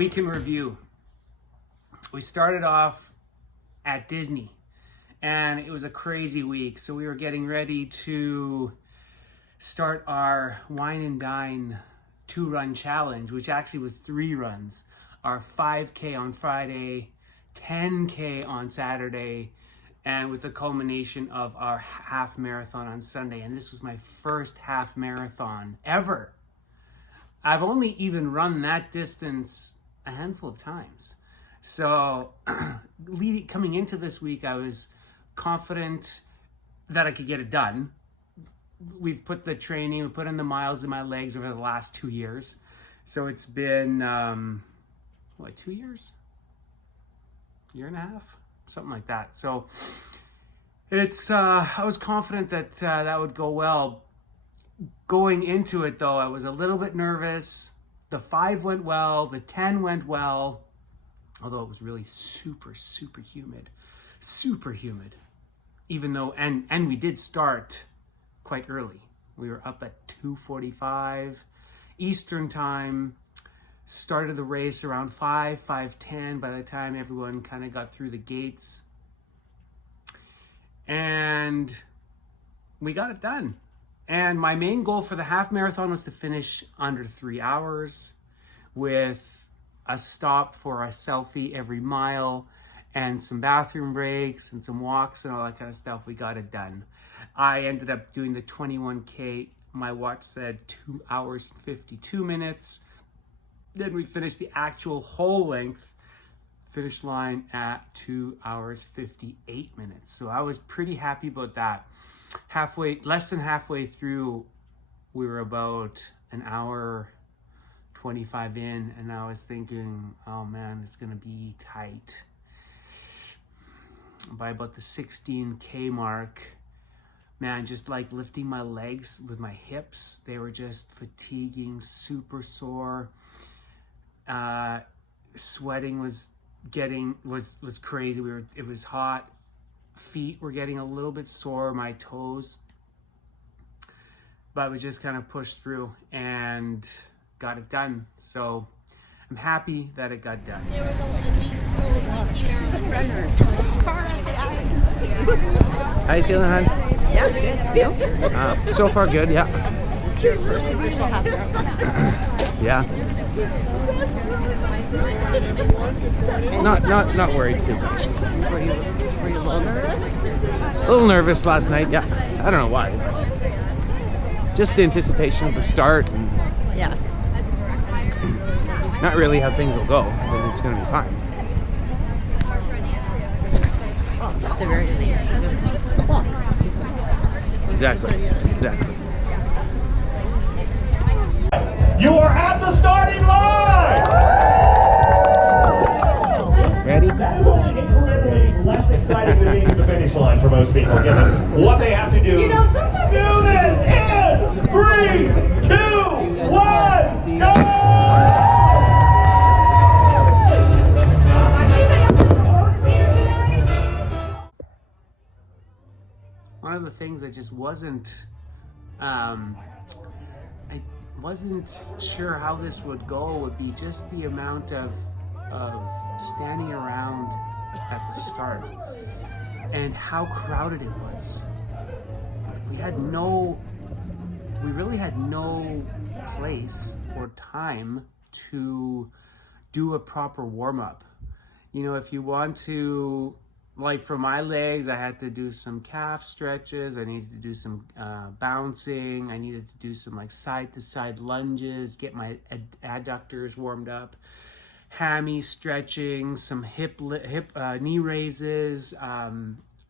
Week in review. We started off at Disney and it was a crazy week. So we were getting ready to start our Wine and Dine 2-run challenge, which actually was 3 runs. Our 5K on Friday, 10K on Saturday, and with the culmination of our half marathon on Sunday. And this was my first half marathon ever. I've only even run that distance a handful of times. So coming into this week, I was confident that I could get it done. We've put the training, we put in the miles in my legs over the last 2 years. So it's been, 2 years? Year and a half? Something like that. So it's, I was confident that that would go well. Going into it though, I was a little bit nervous. The 5 went well, the 10 went well, although it was really super humid. Even though, and we did start quite early. We were up at 2:45 Eastern time, started the race around 5:10 by the time everyone kind of got through the gates. And we got it done. And my main goal for the half marathon was to finish under 3 hours with a stop for a selfie every mile and some bathroom breaks and some walks and all that kind of stuff. We got it done. I ended up doing the 21K. My watch said 2 hours and 52 minutes. Then we finished the actual whole length finish line at 2 hours 58 minutes. So I was pretty happy about that. Less than halfway through, we were about an hour 25 in, and I was thinking, oh man, it's gonna be tight. By about the 16K mark, man, just like lifting my legs with my hips, they were just fatiguing, super sore. Sweating was crazy. It was hot. Feet were getting a little bit sore, my toes, but we just kind of pushed through and got it done. So I'm happy that it got done. There was a runners as far as the eye can see. How you feeling, hon? Yeah, good. So far, good. Yeah. This is your first official half marathon. Yeah. Not worried too much. Were you a little nervous? A little nervous last night. Yeah. I don't know why. Just the anticipation of the start and Yeah. not really how things will go. But it's gonna be fine. Well, at the very least, it was long. Exactly. You are at the starting line! Ready? That is only incrementally less exciting than being at the finish line for most people, given what they have to do. You know, sometimes do this in 3, 2, 1, go! One of the things I just wasn't, I wasn't sure how this would go would be just the amount of standing around at the start and how crowded it was. We really had no place or time to do a proper warm-up. You know, if you want to, like for my legs, I had to do some calf stretches. I needed to do some bouncing. I needed to do some like side-to-side lunges, get my adductors warmed up, hammy stretching, some hip knee raises,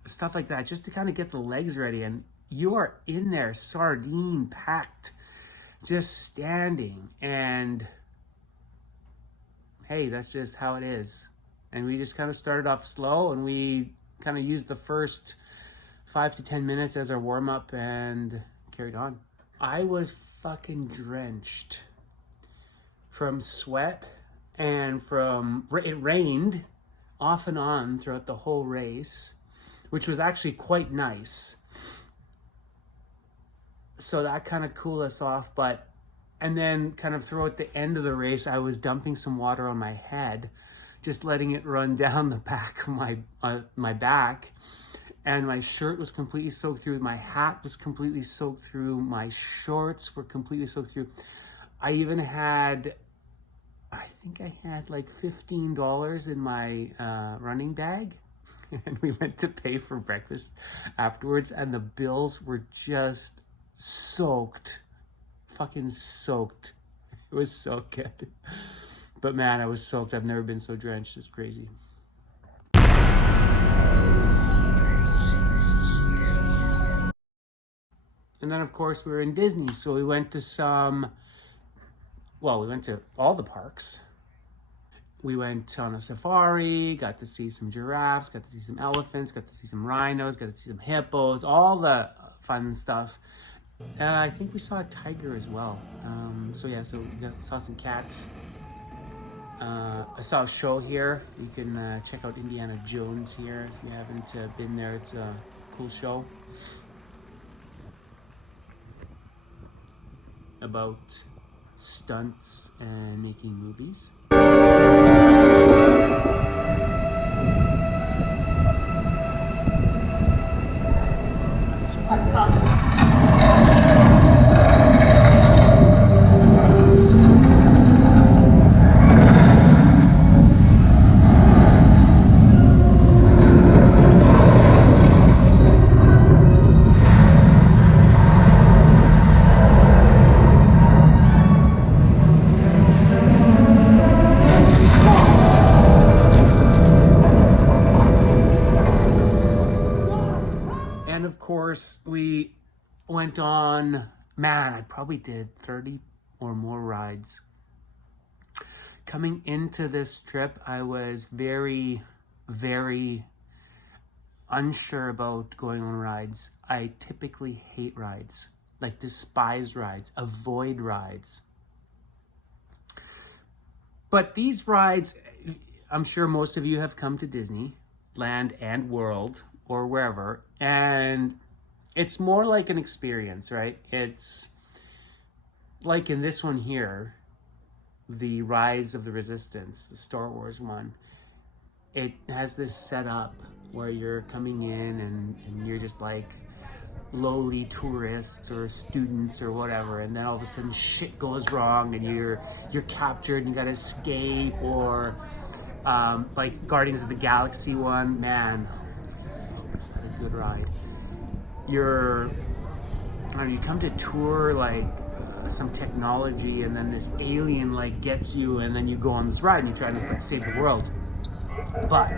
stuff like that, just to kind of get the legs ready. And you are in there, sardine packed, just standing. And hey, that's just how it is. And we just kind of started off slow, and we kind of used the first 5 to 10 minutes as our warm-up and carried on. I was fucking drenched from sweat and it rained off and on throughout the whole race, which was actually quite nice. So that kind of cooled us off, but And then kind of throughout the end of the race, I was dumping some water on my head, just letting it run down the back of my back. And my shirt was completely soaked through. My hat was completely soaked through. My shorts were completely soaked through. I even had, I think I had like $15 in my running bag. And we went to pay for breakfast afterwards. And the bills were just soaked. Fucking soaked. It was so good. But man, I was soaked. I've never been so drenched. It's crazy. And then of course we were in Disney. So we went to we went to all the parks. We went on a safari, got to see some giraffes, got to see some elephants, got to see some rhinos, got to see some hippos, all the fun stuff. I think we saw a tiger as well. So we saw some cats. I saw a show here. You can check out Indiana Jones here if you haven't been there. It's a cool show about stunts and making movies. We went on, man, I probably did 30 or more rides. Coming into this trip, I was very, very unsure about going on rides. I typically hate rides, like despise rides, avoid rides. But these rides, I'm sure most of you have come to Disneyland and World or wherever, and it's more like an experience, right? It's like in this one here, the Rise of the Resistance, the Star Wars one. It has this setup where you're coming in and you're just like lowly tourists or students or whatever, and then all of a sudden shit goes wrong and you're captured and you gotta escape, or like Guardians of the Galaxy one, man, that is a good ride. You come to tour like some technology, and then this alien like gets you, and then you go on this ride and you try to like save the world. But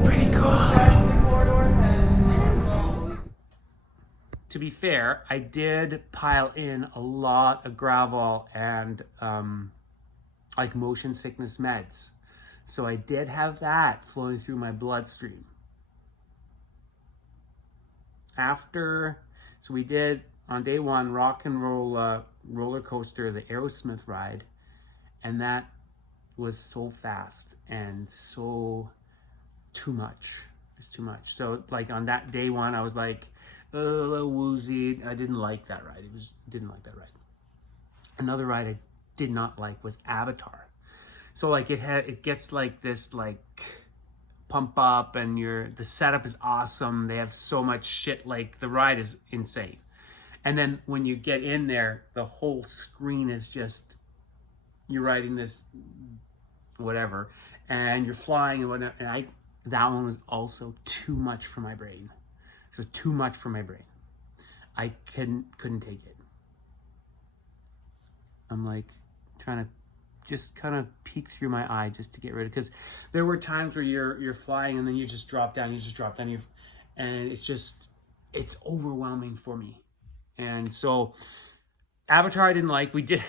pretty cool. To be fair, I did pile in a lot of gravel and like motion sickness meds. So I did have that flowing through my bloodstream. So we did on day one, rock and roll roller coaster, the Aerosmith ride. And that was so fast and so too much. It's too much. So like on that day one, I was like a little woozy. I didn't like that ride. Didn't like that ride. Another ride I did not like was Avatar. So like it gets like this like pump up, and the setup is awesome. They have so much shit. Like the ride is insane. And then when you get in there, the whole screen is just, you're riding this whatever, and you're flying and whatnot. And that one was also too much for my brain. So too much for my brain. I couldn't take it. I'm like trying to just kind of peek through my eye just to get rid of, because there were times where you're flying and then you just drop down, and it's overwhelming for me. And so Avatar I didn't like. We did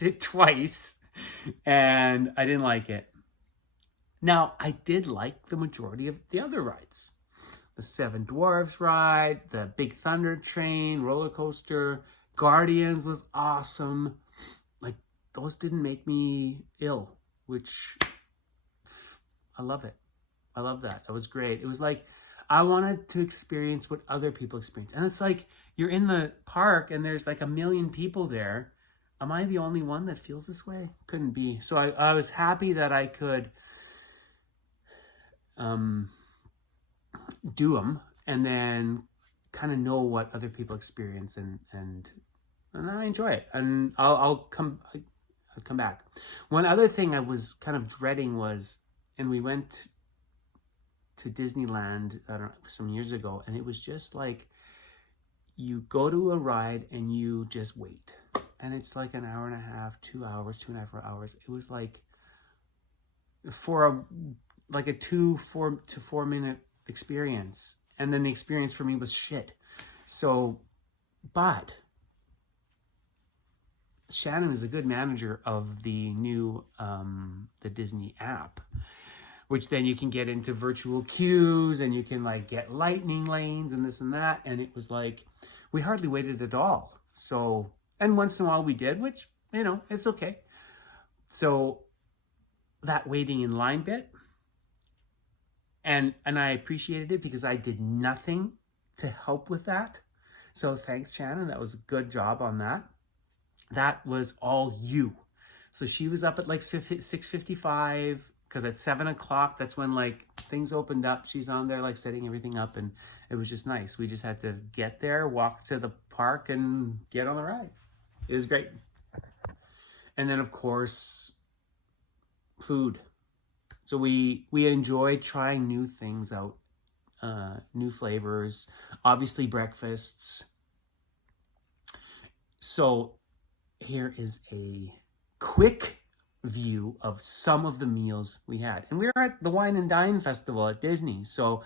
it twice and I didn't like it. Now, I did like the majority of the other rides. the Seven Dwarfs ride, the Big Thunder Train, roller coaster, Guardians was awesome. Like, those didn't make me ill, which I love it. I love that. It was great. It was like, I wanted to experience what other people experience. And it's like, you're in the park and there's like 1 million people there. Am I the only one that feels this way? Couldn't be. So I was happy that I could do them and then kind of know what other people experience, and I enjoy it. And I'll come back. One other thing I was kind of dreading was, and we went to Disneyland, I don't know, some years ago, and it was just like, you go to a ride and you just wait. And it's like an hour and a half, 2 hours, 2.5 hours. It was like for a 4 to 4 minute experience. And then the experience for me was shit. So, but Shannon is a good manager of the new, the Disney app, which then you can get into virtual queues and you can like get lightning lanes and this and that. And it was like, we hardly waited at all. So, and once in a while we did, which, you know, it's okay. So that waiting in line bit, and I appreciated it because I did nothing to help with that. So thanks, Shannon. That was a good job on that. That was all you. So she was up at like 6:55, because at 7 o'clock, that's when like things opened up. She's on there like setting everything up, and it was just nice. We just had to get there, walk to the park, and get on the ride. It was great. And then of course, food. So we enjoy trying new things out, new flavors, obviously breakfasts. So here is a quick view of some of the meals we had. And we were at the Wine and Dine Festival at Disney. So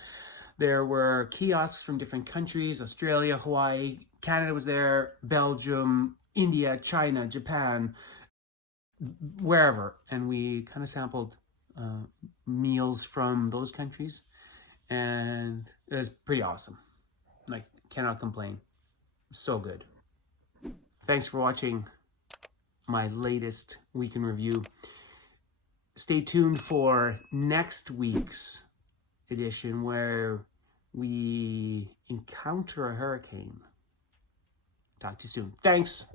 there were kiosks from different countries: Australia, Hawaii, Canada was there, Belgium, India, China, Japan, wherever. And we kind of sampled meals from those countries. And it was pretty awesome. Like, cannot complain. So good. Thanks for watching my latest week in review. Stay tuned for next week's edition, where we encounter a hurricane. Talk to you soon. Thanks.